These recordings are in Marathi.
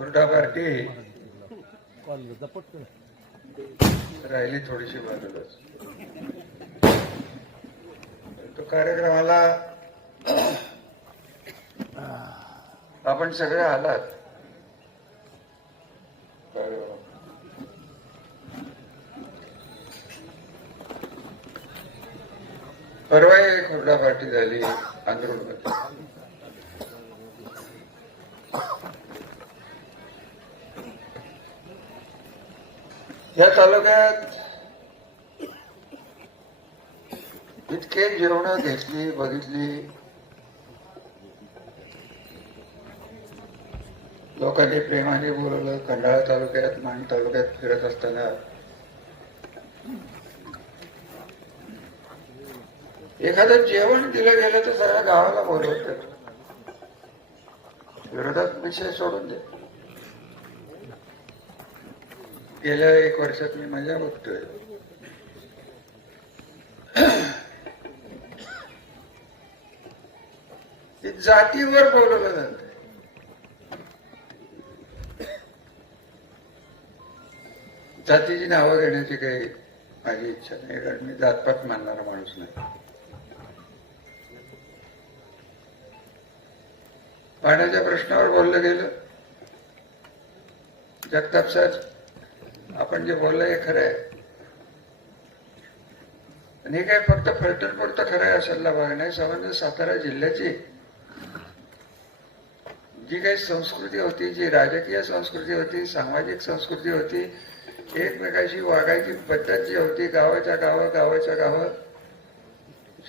हुरडा पार्टी राहिली थोडीशी बाजूलाच. तो कार्यक्रमाला आपण सगळे आलात. परवा एक हुरडा पार्टी झाली आंध्रमध्ये. या तालुक्यात इतके जेवण घेतली बघितली, लोकांनी प्रेमाने बोलवलं. खंडाळा तालुक्यात मान तालुक्यात फिरत असताना एखादं जेवण दिलं गेलं तर सगळ्या गावाला बोलवतात. विरोधात विषय सोडून दे. गेल्या 1 वर्षात मी मजा बघतोय. जातीवर बोलवलं जातं. जातीची नावं घेण्याची काही माझी इच्छा नाही, कारण मी जातपात मानणारा माणूस नाही. पाण्याच्या प्रश्नावर बोललं गेलं. जगताप सर, आपण जे बोललं हे खरं आहे. आणि हे काय फक्त फलटण पुरतं खरं आहे अशाला भाग नाही. सामान्य सातारा जिल्ह्याची जी काही संस्कृती होती, जी राजकीय संस्कृती होती, सामाजिक संस्कृती होती, एकमेकाशी वागायची पद्धत जी होती, गावाच्या गावं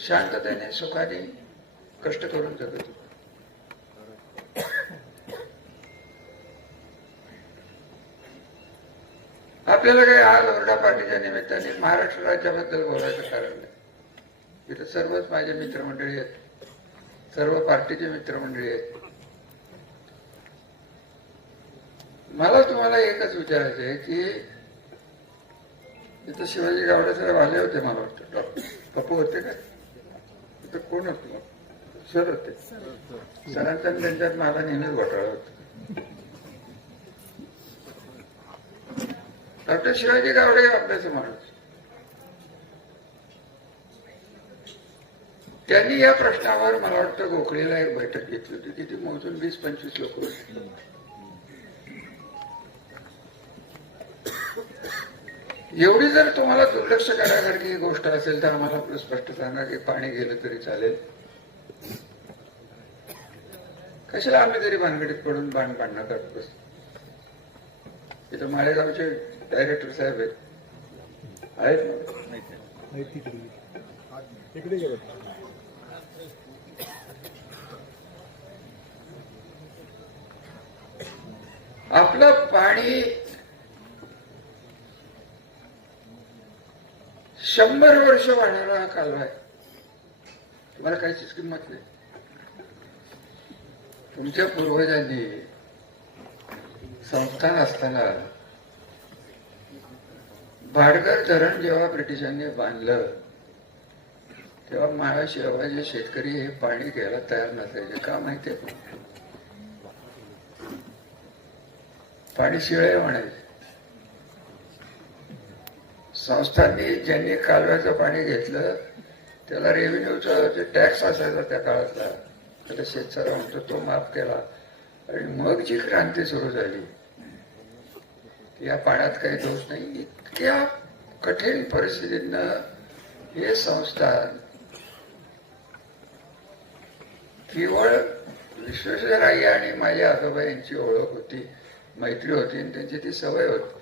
शांततेने सुखाने कष्ट करून जगत होती. आपल्याला काही आज हुरडा पार्टीच्या निमित्ताने महाराष्ट्र राज्याबद्दल बोलायचं कारण नाही. इथं सर्वच माझे मित्रमंडळी आहेत, सर्व पार्टीचे मित्रमंडळी आहेत. मला तुम्हाला एकच विचारायचं आहे की इथं शिवाजी गावडे साहेब आले होते. मला वाटतं पप्पू होते काय, इथं कोण होतं? सर होते. सरांच्या त्यांच्यात मला नेहमीच घोटाळा होता. डॉक्टर शिवाजी गावडे अभ्यासू माणूस. त्यांनी या प्रश्नावर मला वाटतं गोखलेला एक बैठक घेतली होती. किती मोजून 20-25 लोक होते. एवढी जर तुम्हाला दुर्लक्ष करायसारखी गोष्ट असेल तर आम्हाला आपलं स्पष्ट सांगा की पाणी गेलं तरी चालेल. कशाला आम्ही तरी भानगडीत पडून भांडणं करत बस. इथं माळेगावचे डायरेक्टर साहेब आहेत ना. आपलं पाणी 100 वर्ष वाढणारा हा कालवा आहे. तुम्हाला काहीच किंमत नाही. तुमच्या पूर्वजांनी संस्थान असताना भाटघर धरण जेव्हा ब्रिटिशांनी बांधलं तेव्हा महाशिवाजी शेतकरी हे पाणी घ्यायला तयार नसायचे. का माहितीये? पाणी शिळे म्हणायचे. संस्थांनी ज्यांनी कालव्याचं पाणी घेतलं त्याला रेव्हेन्यूचा जे टॅक्स असायचा त्या काळातला, त्याला शेतकरी म्हणतो, तो माफ केला. आणि मग जी क्रांती सुरू झाली, या पाण्यात काही दोष नाही. इतक्या कठीण परिस्थितीनं हे संस्थान केवळ विश्वेश्वरय्या आणि माझ्या आजोबा यांची ओळख होती, मैत्री होती, आणि त्यांची ती सवय होती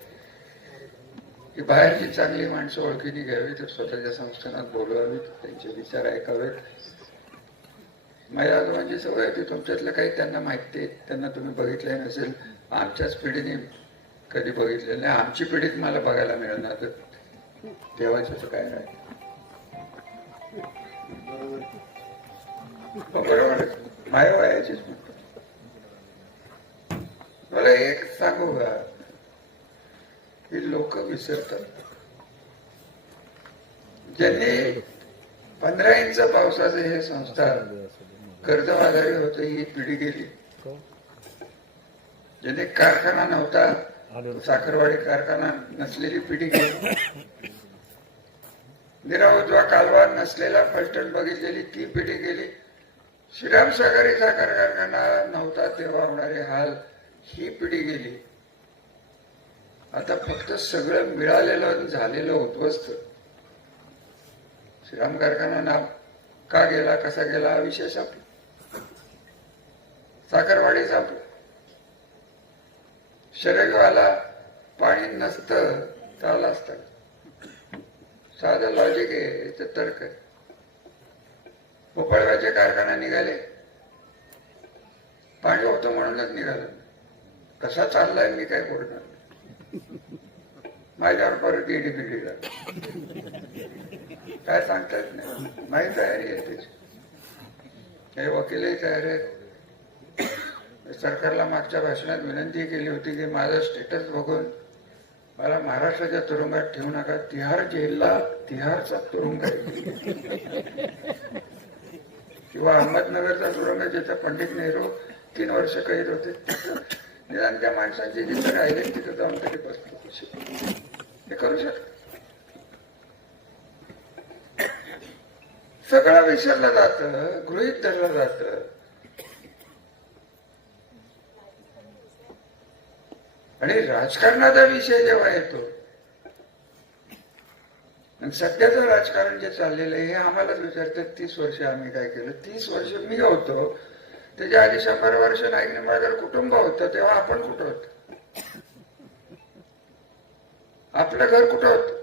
की बाहेरची चांगली माणसं ओळखीने घ्यावी तर स्वतःच्या संस्थानात बोलवावीत, त्यांचे विचार ऐकावेत. माझ्या आजोबांची सवय होती. तुमच्यातलं काही त्यांना माहिती, त्यांना तुम्ही बघितलं नसेल, आमच्याच पिढीने कधी बघितलेलं नाही. आमची पिढीत मला बघायला मिळणार तर तेव्हाच काय राहील. बरोबर, माझ्या वयाचीच म्हणतो. मला एक सांगू का, ही लोक विसरतात. ज्यांनी 15 इंच पावसाचे हे संस्थान कर्जबाजारी होते, ही पिढी गेली. ज्याने कारखाना नव्हता, साखरवाडी कारखाना नसलेली पिढी गेली, निरा उजवा कालवा नसलेला फलटण बघितलेली ती पिढी गेली, श्रीराम सागरी साखर कारखाना नव्हता तेव्हा होणारे हाल ही पिढी गेली. आता फक्त सगळं मिळालेलं झालेलं उद्ध्वस्त. श्रीराम कारखाना नाव का गेला, कसा गेला हा विषय संपला. साखरवाडी संपलं. शरगवाला पाणी नसतं चाललं असतं. साधं लॉजिक आहे, याचं तर्क आहे. भोपाळव्याचे कारखाना निघाले, पाणी होतं म्हणूनच निघालं. कसा चाललाय मी काय बोलणार, माझ्यावर परत ईडी बिडी काय सांगता येत नाही. माझी तयारी आहे त्याची, हे वकीलही तयार आहेत. सरकारला मागच्या भाषणात विनंती केली होती की माझा स्टेटस बघून मला महाराष्ट्राच्या तुरुंगात ठेवू नका. तिहार जेलला तिहारचा तुरुंग आहे किंवा अहमदनगरचा तुरुंग जिथे पंडित नेहरू 3 वर्ष कैद होते, निदान त्या माणसांची जिथे राहिले तिथे जाऊन तरी बसतो. हे करू शकत. सगळं विसरलं जातं, गृहीत धरलं जातं. आणि राजकारणाचा विषय जेव्हा येतो, आणि सध्याचं राजकारण जे चाललेलं आहे हे आम्हालाच विचारतात 30 वर्ष आम्ही काय केलं. 30 वर्ष मी होतो, त्याच्या आधी 100 वर्ष नाईक निंबाळकर कुटुंब होतं, तेव्हा आपण कुठं होतो, आपलं घर कुठं होतं.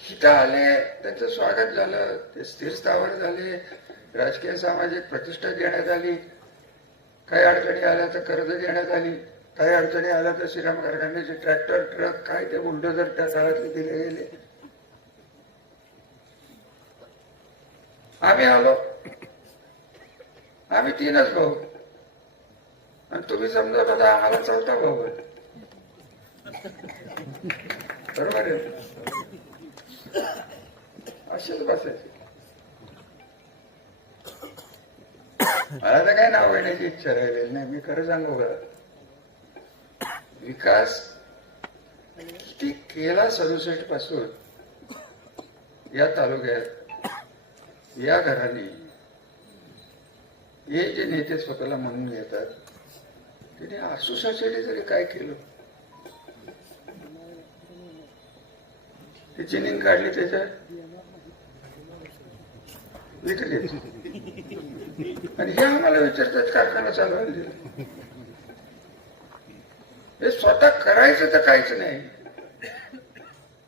इथं आले, त्यांचं स्वागत झालं, ते स्थिर स्थावर झाले, राजकीय सामाजिक प्रतिष्ठा देण्यात आली. काही अडचणी आल्या तर कर्ज देण्यात आली, काही अडचणी आल्या तर श्रीराम कारखान्याचे ट्रॅक्टर, ट्रक, काय ते बुलडोझर त्या काळातले दिले गेले. आम्ही आलो, आम्ही 3च भाऊ, आणि तुम्ही समजत होता आम्हाला 4था भाऊ आहे. बरोबर आहे. असेच बसायचे. मला तर काय नाव घेण्याची इच्छा राहिलेली नाही. मी खरं सांगू का, विकास किती केला 67 पासून या तालुक्यात, या घराने, हे जे नेते स्वतःला म्हणून घेतात, तिने आसूसाठी जरी काय केलं, ती जिनिंग काढली त्याच्यात विकली, आणि हे आम्हाला विचारतात कारखाना चालवायला दिला. हे स्वतः करायचं तर काहीच नाही,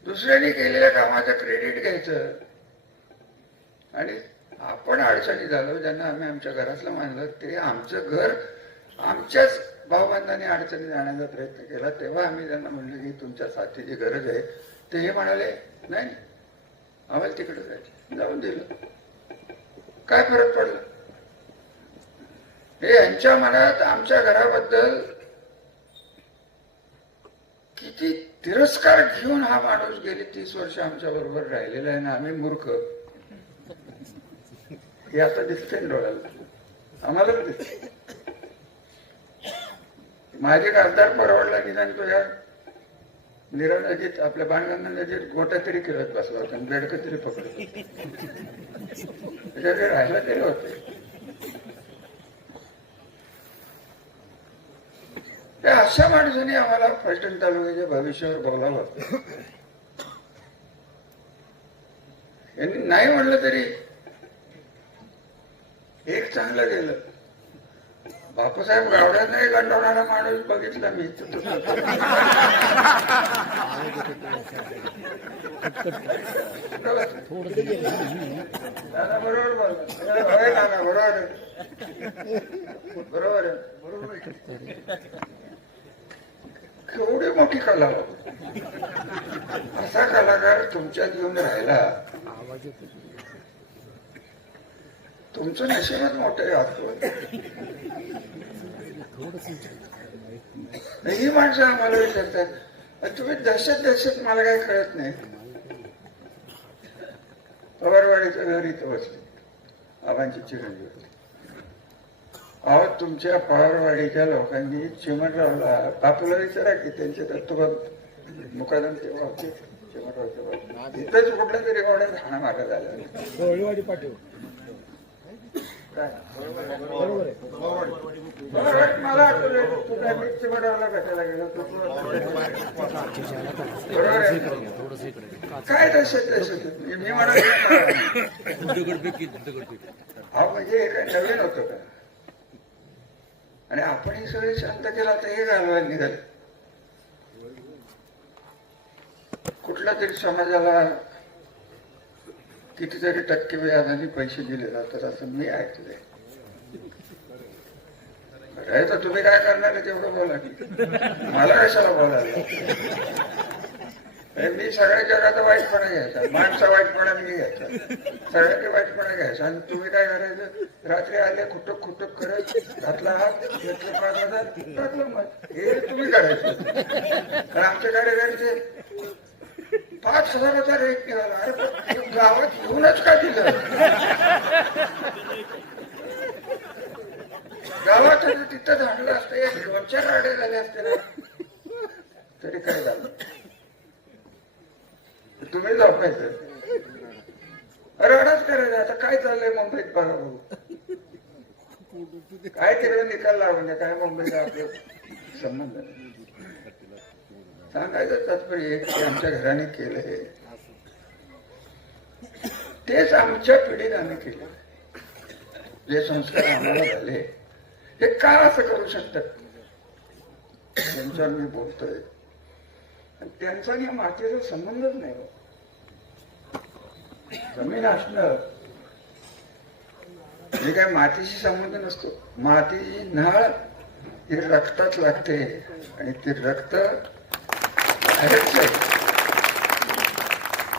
दुसऱ्यांनी केलेल्या कामाचं क्रेडिट घ्यायचं. आणि आपण अडचणी झालो, ज्यांना आम्ही आमच्या घरातलं मानलं, ते आमचं घर आमच्याच भावबंधाने अडचणी जाण्याचा प्रयत्न केला. तेव्हा आम्ही त्यांना म्हणलं की तुमच्या साथीची गरज आहे. ते हे म्हणाले नाही आम्हाला तिकडे जायचं, जाऊन दिलं. काय फरक पडला. हे यांच्या मनात आमच्या घराबद्दल किती तिरस्कार घेऊन हा माणूस गेली 30 वर्ष आमच्या बरोबर राहिलेला आहे ना, आम्ही मूर्ख, हे आता दिसतंय डोळ्याला, आम्हाला दिसत. माझे खासदार परवडला निदान तो या निरानजीत आपल्या बाणगंगा नजीक गोटा तरी खेळत बसला होता, बेडकं तरी पकडत त्याच्याकडे राहायला तरी होते. त्या अशा माणसाने आम्हाला फलटण तालुक्याच्या भविष्यावर बोलावं. यांनी नाही म्हणलं तरी एक चांगलं गेलं. बापूसाहेब गावड्यांना गंडवणारा माणूस बघितला मी. दादा बरोबर बोलला, दादा बरोबर बरोबर बरोबर. केवढी मोठी कला, असा कलाकार तुमच्यात येऊन राहिला, तुमचं नशीबच मोठं आहे. ही माणसं आम्हाला विचारतात तुम्ही दहशत मला काही कळत नाही. पवारवाडीचं घर इथं बसले, आबांची चिरंजीव. अहो तुमच्या पवारवाडीच्या लोकांनी चिमणरावला बापूला विचारा की त्यांचे तत्व मुकादम तेव्हा होते चिमणराव तेव्हा तिथंच कुठल्या तरी कोणाच हाणा मारा झाला पाठव मला आठवलं तू काय मी चिमणरावला भेटायला गेलो काय दहशत मी म्हणाल हा म्हणजे हे काय नवीन होतं का आणि आपण हे सगळे शांत केला तर हे घालवायला निघाले कुठल्या तरी समाजाला कितीतरी टक्के व्याजाने पैसे दिले जातात असं मी ऐकलंय तर तुम्ही काय करणार आहे तेवढं बोला की मला कशाला बोलायला मी सगळ्या जगाचा वाईटपणा घ्यायचा माणसा वाईटपणा मी घ्यायचा सगळ्यांनी वाईटपणा घ्यायचा आणि तुम्ही काय करायचं रात्री आले खुटक खुटक करत घातला हात घेतलं 5,000 टाकलं मग हे तुम्ही करायचं कारण आमच्या कार्यकर्ते 5,000चा रेट निघाला अरे गावात येऊनच का दिलं गावात तिथं झाडलं असतं 1-2-4 राडे झाले असते ना तरी काय झालं तुम्ही झोपायचं रडाच करायचं आता काय चाललंय मुंबईत बघा काय तिकडे निकाल लावून काय मुंबईला आपलं संबंध नाही सांगायचं तात्पर्य एक आमच्या घराने केलं हे तेच आमच्या पिढीत आम्ही केलं जे संस्कार आम्हाला झाले हे का असं करू शकतात त्यांच्यावर मी बोलतोय त्यांचा या मातीचा संबंधच नाही जमीन असणं हे काय मातीशी संबंध नसतो मातीची नाळ ही रक्तात लागते आणि ते रक्त बाहेरच आहे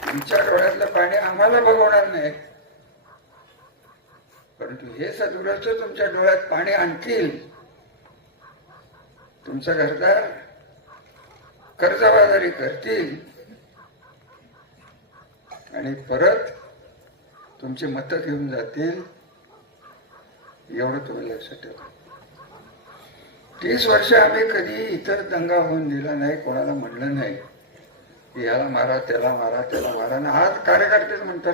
तुमच्या डोळ्यातलं पाणी आम्हाला बघवणार नाही परंतु हे सद्गुरूच तुमच्या डोळ्यात पाणी आणतील तुमचा घरदार कर्जबाजारी करतील आणि परत तुमची मतं घेऊन जातील एवढं तुम्ही लक्षात ठेवा 30 वर्ष आम्ही कधी इतर दंगा होऊन दिला नाही कोणाला म्हणलं नाही की याला मारा त्याला मारा त्याला मारा आणि आज कार्यकर्तेच म्हणतात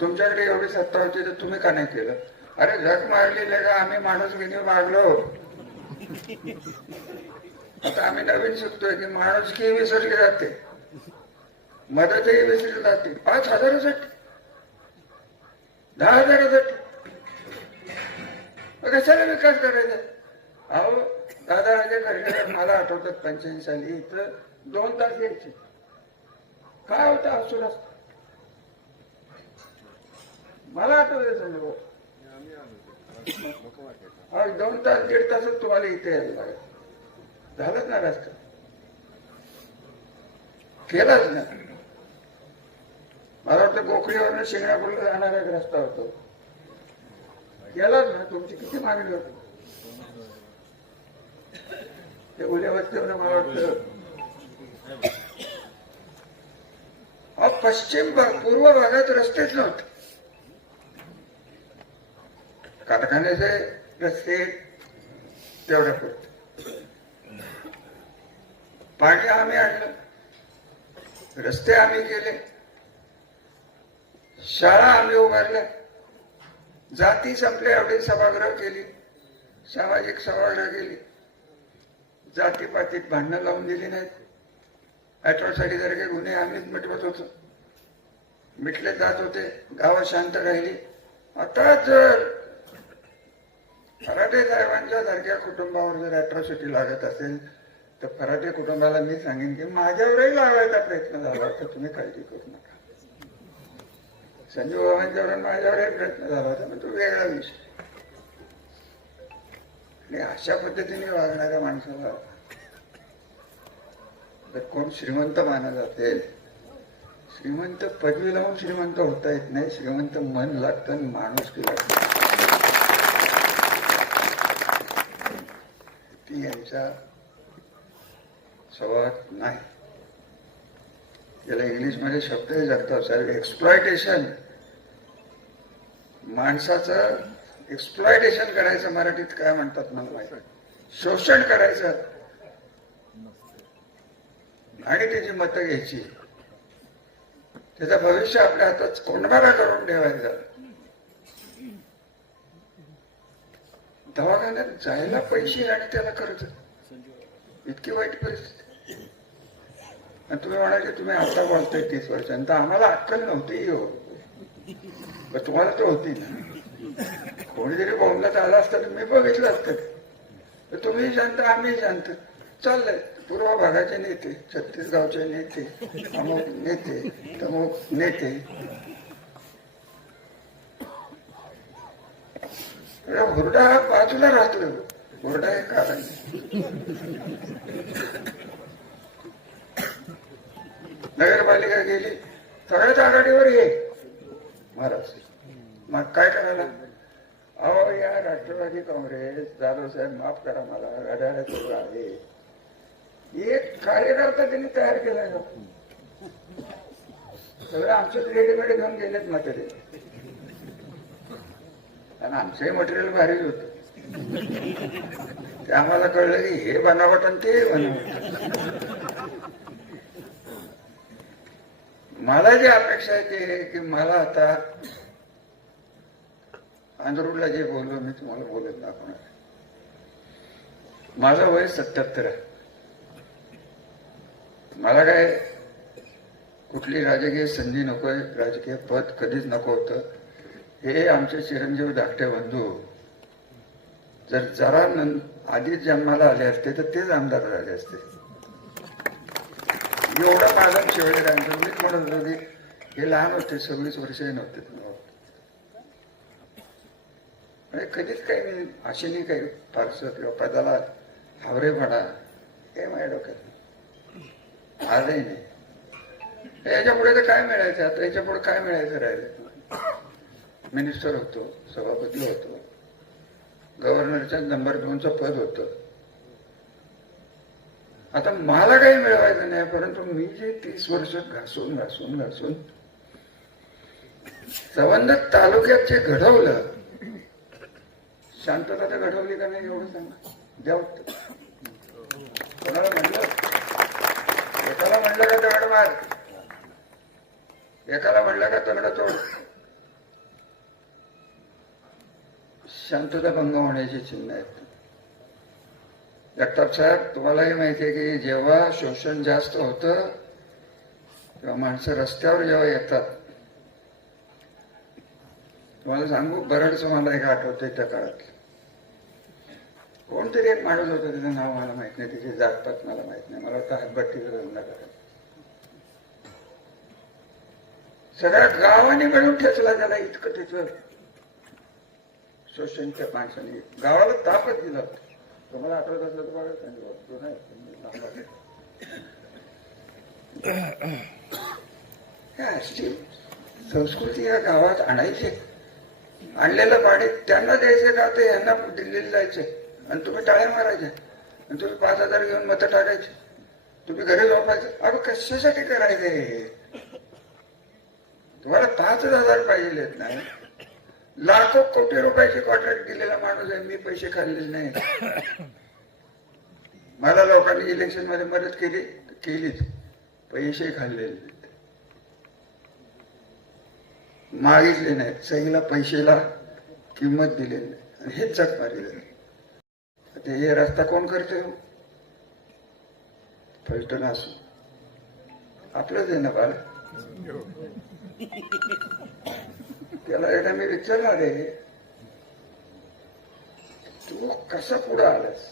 तुमच्याकडे एवढी सत्ता होती तर तुम्ही का नाही केलं अरे झक मारलेले का आम्ही माणूस घेणे वागलो आता आम्ही नवीन शिकतोय की माणुसकी विसरली जाते मदतही विसरली जाते 5,000साठी 10,000साठी कशाला विकास करायचा अहो दादाराजे घरचे मला आठवतात 85 साली इथं 2 तास यायचे काय होता असू रस्ता मला आठवत संजय 2 तास 1.5 तासात तुम्हाला इथे यायला लागेल झालंच ना रस्ता केलाच ना मला वाटतं गोखळीवरनं शिंगणापूरला जाणारा एक रस्ता होतो केलाच ना तुमची किती मागणी होती ते उद्या वस्तीवर मला वाटतं पश्चिम पूर्व भागात रस्तेच नव्हते कारखान्याचे रस्ते तेवढ्या पुरते पाणी आम्ही आणलं रस्ते आम्ही केले शाळा आम्ही उभारल्या जाती संपल्या एवढी सभागृह केली सामाजिक सभागृह केली जातीपातीत भांडणं लावून दिली नाहीत अॅट्रॉसिटी सारखे गुन्हे आम्हीच मिटवत होतो मिटले जात होते गावं शांत राहिली आता जर फराटे साहेबांच्या सारख्या कुटुंबावर जर अॅट्रॉसिटी लागत असेल तर फराटे कुटुंबाला मी सांगेन की माझ्यावरही लावायचा प्रयत्न झाला तर तुम्ही काळजी करू नका संजय बाबांच्यावर माझ्यावरही प्रयत्न झाला होता पण तो वेगळा विषय आणि अशा पद्धतीने वागणाऱ्या माणसाला जर कोण श्रीमंत मानला जाते श्रीमंत पदवी लावून श्रीमंत होता येत नाही श्रीमंत मन लागतं आणि माणुसकी लागतं ती यांच्या स्वभावात नाही याला इंग्लिशमध्ये शब्दही जगतात साहेब एक्सप्लॉयटेशन माणसाचं एक्सप्लॉयटेशन करायचं, मराठीत काय म्हणतात मला माहिती, शोषण करायचं आणि त्याची मतं घ्यायची, त्याचं भविष्य आपल्या हातात कोंडमारा करून ठेवायचा. दवाखान्यात जायला पैसे आणि त्याला खर्च, इतकी वाईट परिस्थिती. आणि तुम्ही म्हणाले तुम्ही आता बोलताय 30 वर्षांत, आम्हाला अक्कल नव्हती हो, पण तुम्हाला तर होती ना. कोणीतरी बोंबलात आला असता तर मी बघितलं असतं. तर तुम्ही शांत, आम्ही शांत चाललंय. पूर्व भागाचे नेते, छत्तीसगावचे नेते, अमुक नेते, तमुक नेते, हुरडा बाजूला राहतो. हुरडा हे कारण नगरपालिका गेली, सगळ्याच आघाडीवर ये महाराष्ट्र. मग काय करायला? अहो या राष्ट्रवादी काँग्रेस, जाधव साहेब माफ करा मला, घड्याळाचं आहे, एक कार्यकर्ता त्यांनी तयार केला का? सगळं आमचंच रेडीमेड घेऊन गेलेत मटेरियल, आणि आमचंही मटेरियल भारी होत. ते आम्हाला कळलं की हे बनावट आणि ते बनावट. मला जी अपेक्षा आहे ते की मला आता आंध्रूला जे बोललो मी तुम्हाला बोलत दाखवणार. माझं वय 77 आहे. मला काय कुठली राजकीय संधी नकोय, राजकीय पद कधीच नको होतं. हे आमचे चिरंजीव धाकटे बंधू जर जरा आधीच जन्माला आले असते तर तेच आमदार झाले असते. एवढं माझा शिवरायांचं मीच म्हणत होतो की हे लहान होते, 26 वर्षही नव्हते. कधीच काही मी आशेने काही फारसं किंवा पदाला हावरेपणा हे माझ्या डोक्यात आजही नाही. याच्यापुढे तर काय मिळायचं, आता याच्यापुढे काय मिळायचं राहिलं. मिनिस्टर होतो, सभापती होतो, गव्हर्नरच्या नंबर 2चं पद होतं. आता मला काही मिळवायचं नाही, परंतु मी जे 30 वर्ष घासून घासून घासून संबंध तालुक्यात जे घडवलं, शांतता तर घडवली का नाही एवढं सांगा. द्या उत्तर. कोणाला म्हणलं? एकाला म्हणलं का दगड मार, एकाला म्हणलं का दगड तोड. शांतता भंग होण्याची चिन्ह आहेत. जगताप साहेब, तुम्हालाही माहिती आहे की जेव्हा शोषण जास्त होतं तेव्हा माणसं रस्त्यावर जेव्हा येतात, तुम्हाला सांगू, बरडचं मला एक आठवतंय त्या काळात. कोणतरी एक माणूस होता, त्याचं नाव मला माहित नाही, त्याची जातपात मला माहित नाही, मला वाटतं हातभट्टीचा धंदा करायचा. सगळ्या गावाने मिळून ठेचला त्याला, इतकं त्याचं शोषणच्या माणसाने गावाला तापच दिला होता. तुम्हाला आठवत असलं तर बघा, अशी संस्कृती या गावात आणायची. आणलेलं पाणी त्यांना द्यायचे का ते यांना दिल्लीला जायचे, आणि तुम्ही टाळ्या मारायच्या, आणि तुम्ही 5,000 घेऊन मतं टाकायचे, तुम्ही घरी झोपायचं. अगं कशासाठी करायचे? तुम्हाला 5,000 पाहिजे नाही, लाखो कोटी रुपयाची कॉन्ट्रॅक्ट दिलेला माणूस आहे. मी पैसे खाल्लेले नाही. मला लोकांनी इलेक्शन मध्ये मदत केलीच, पैसे खाल्लेले मागितले नाहीत. सहीला पैशाला किंमत दिलेली नाही, आणि हेच चक मारले. हे रस्ता कोण करते? फलटण असो, आपलंच आहे ना बाळ. त्याला एकदा मी विचारणार आहे, तू कसा पुढे आलास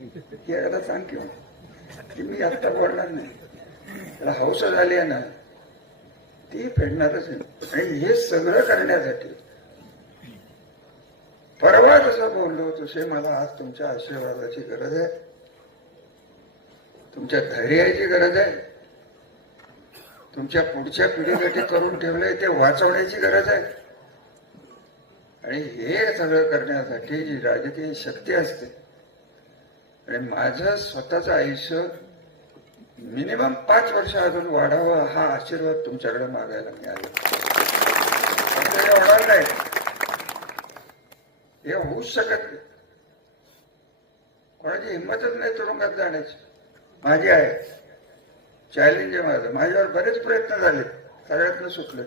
हे एकदा सांग किंवा, की मी आत्ता बोलणार नाही. त्याला हौस झाली आहे ना, ती फेडणारच आहे. आणि हे सगळं करण्यासाठी परवा जसं बोललो तसे मला आज तुमच्या आशीर्वादाची गरज आहे, तुमच्या धैर्याची गरज आहे, तुमच्या पुढच्या पिढीसाठी करून ठेवलंय ते वाचवण्याची गरज आहे. आणि हे सगळं करण्यासाठी जी राजकीय शक्ती असते, आणि माझं स्वतःचं आयुष्य मिनिमम 5 वर्ष अजून वाढावं, हा आशीर्वाद तुमच्याकडे मागायला मिळाला. होणार नाही. हे होऊच शकत नाही. कोणाची हिंमतच नाही तुरुंगात जाण्याची. माझी आहे, चॅलेंज आहे माझं. माझ्यावर बरेच प्रयत्न झाले, सगळ्यातनं सुटले.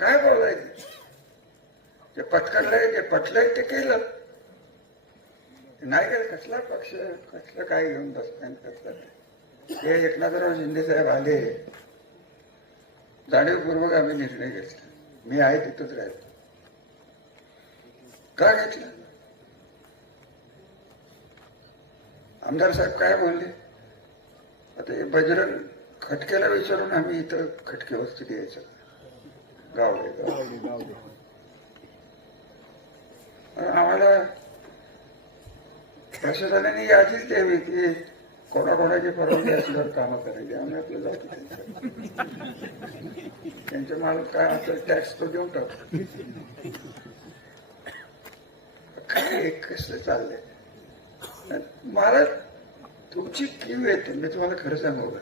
काय बोलायचं? जे पत्करलंय, जे पटलंय ते केलं. नाही केलं कसला पक्ष, कसलं काय घेऊन बसताय, कसलं हे एकनाथराव शिंदे साहेब आले, जाणीवपूर्वक आम्ही निर्णय घेतला. मी आहे तिथंच राहिलो. का घेतलं? आमदार साहेब काय बोलले? आता हे बजरंग खटक्याला विचारून आम्ही इथं खटके वस्तू द्यायचं. गावडे आम्हाला प्रशासनाने यादीच द्यावी की कोणाकोणाची परवानगी असल्यावर कामं करायची. आम्ही आपलं जातो त्यांच्या माल काय आपलं टॅक्स तो देऊन टाकतो. काय कसं चाललंय? मला तुमची कीव येते. मी तुम्हाला खरं सांगू का,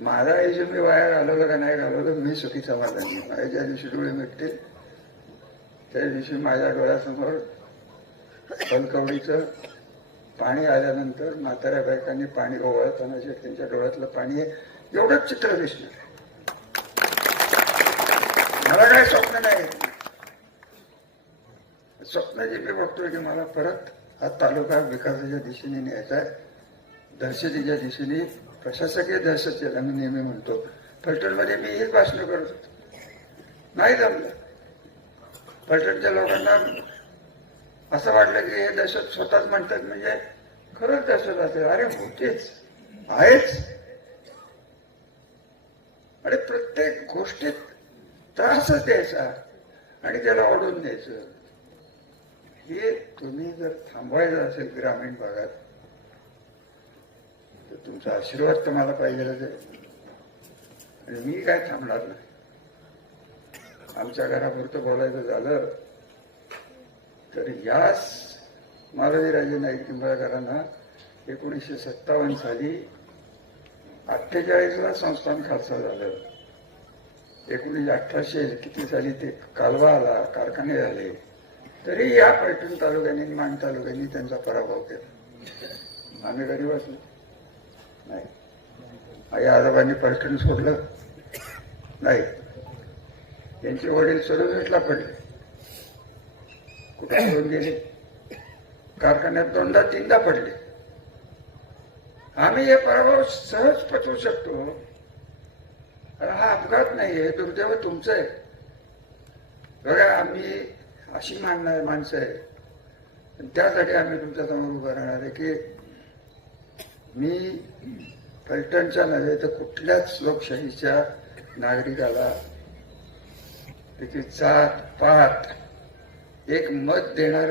माझा आयुष्य मी वाया घालवलं का नाही घालवलं मी सुखी समाधान नाही. माझ्या ज्या दिवशी डोळे मिटतील त्या दिवशी माझ्या डोळ्यासमोर फलकवडीचं पाणी आल्यानंतर म्हाताऱ्या बायकांनी पाणी ओवाळताना जे त्यांच्या डोळ्यातलं पाणी आहे एवढंच चित्र दिसणार. मला काय स्वप्न नाही. स्वप्न जे मी बघतोय की मला परत हा तालुका विकासाच्या दिशेने न्यायचा आहे. दहशतीच्या दिशेने, प्रशासकीय दहशत ज्याला मी नेहमी म्हणतो. फलटणमध्ये मी हीच भाषणं करत होतो, नाही जमलं. फलटणच्या लोकांना असं वाटलं की हे दहशत स्वतःच म्हणतात म्हणजे खरंच दहशत असेल. अरे होतेच, आहेच. अरे प्रत्येक गोष्टीत त्रासच द्यायचा आणि त्याला ओढून द्यायचं. हे तुम्ही जर थांबवायचं असेल ग्रामीण भागात तर तुमचा आशीर्वाद तर मला पाहिजेलच आहे. आणि मी काय थांबणार नाही. आमच्या घरापुरतं बोलायचं झालं तर याच माधवीराजे नाईक निंबाळकरांना 1957 साली 48ला संस्थान खालसा झालं. 1800 किती साली ते कालवा आला, कारखाने झाले. तरी या पैठण तालुक्याने, मान तालुक्याने त्यांचा पराभव केला. आम्ही गरीब असलो नाही. आई आजोबांनी पैठण सोडलं नाही. त्यांचे वडील सरोजला पडले, कुठे पडून गेले, कारखान्यात 2दा-3दा पडले. आम्ही हे पराभव सहज पचवू शकतो. हा अपघात नाहीये, दुर्दैव तुमचं आहे. बघा आम्ही अशी मानणारी माणसं आहे. त्यासाठी आम्ही तुमच्या समोर उभं राहणार आहे की मी फलटणच्या नव्हे तर कुठल्याच लोकशाहीच्या नागरिकाला त्याची जात पात एक मत देणार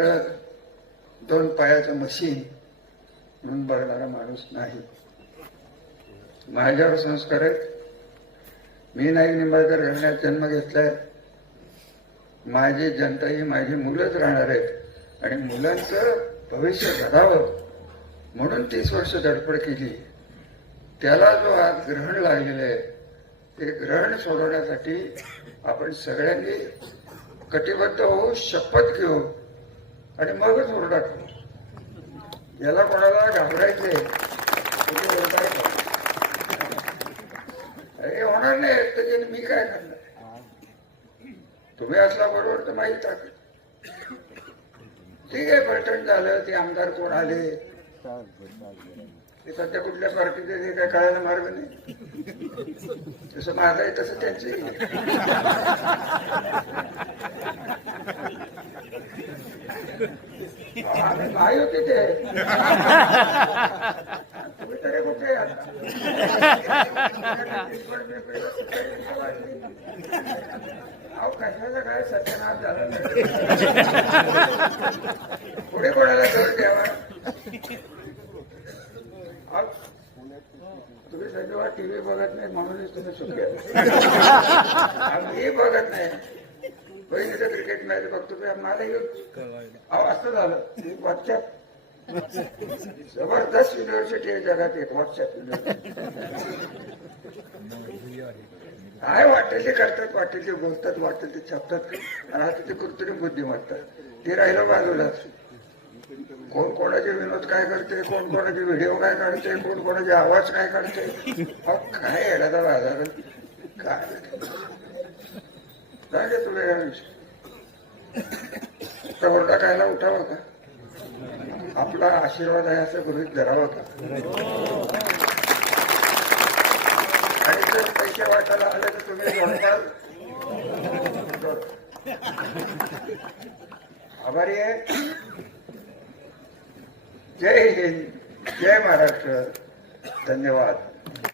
2 पायाचं मशीन म्हणून बघणारा माणूस नाही. माझ्यावर संस्कार आहेत. मी नाईक निंबाळकर घराण्यात जन्म घेतलाय. माझी जनता ही माझी मुलंच राहणार आहेत आणि मुलांचं भविष्य घडावं म्हणून 30 वर्ष धडपड केली. त्याला जो आज ग्रहण लागलेलं आहे ते ग्रहण सोडवण्यासाठी आपण सगळ्यांनी कटिबद्ध होऊ, शपथ घेऊ आणि मगच ओरडा करू. याला कोणाला घाबरायचंय हे होणार नाही. त्याच्याने मी काय करणार? तुम्ही असला बरोबर तर माहीत आहे. ठीक आहे, फलटण झालं, ते आमदार कोण आले ते सध्या कुठल्या पार्टीचे ते काय कळायला मार्ग नाही. जसं माझं आहे तसं त्यांचंही. आम्ही नाही होते ते. तुम्ही तरी कुठे आता कशाला काय सत्यानाश झाला पुढे कोणाला जोर द्यावा. तुम्ही सध्या टीव्ही बघत नाही म्हणूनच तुम्ही सुखी आम्ही बघत नाही. पहिलीचं क्रिकेट मॅच बघतो मला येऊन असं झालं. व्हॉट्सअप जबरदस्त युनिव्हर्सिटी आहे जगात एक व्हॉट्सअप युनिव्हर्सिटी. काय वाटेल ते करतात, वाटेल ते बोलतात, वाटेल ते छापतात आणि आता ते कृत्रिम बुद्धी म्हणतात. ते राहिलं बाजूलाच. कोण कोणाचे विनोद काय करते, कोण कोणाचे व्हिडिओ काय काढते, कोण कोणाचे आवाज काय काढते. काय येण्याचा बाजार काय सांगे तुला या विषय प्रवर्धा खायला उठावं का? आपला आशीर्वाद आहे असं गृहीत धरावं का? आणि जर पैसे वाटायला आले तर तुम्ही जोडताल. आभारी आहे. जय हिंद, जय महाराष्ट्र, धन्यवाद.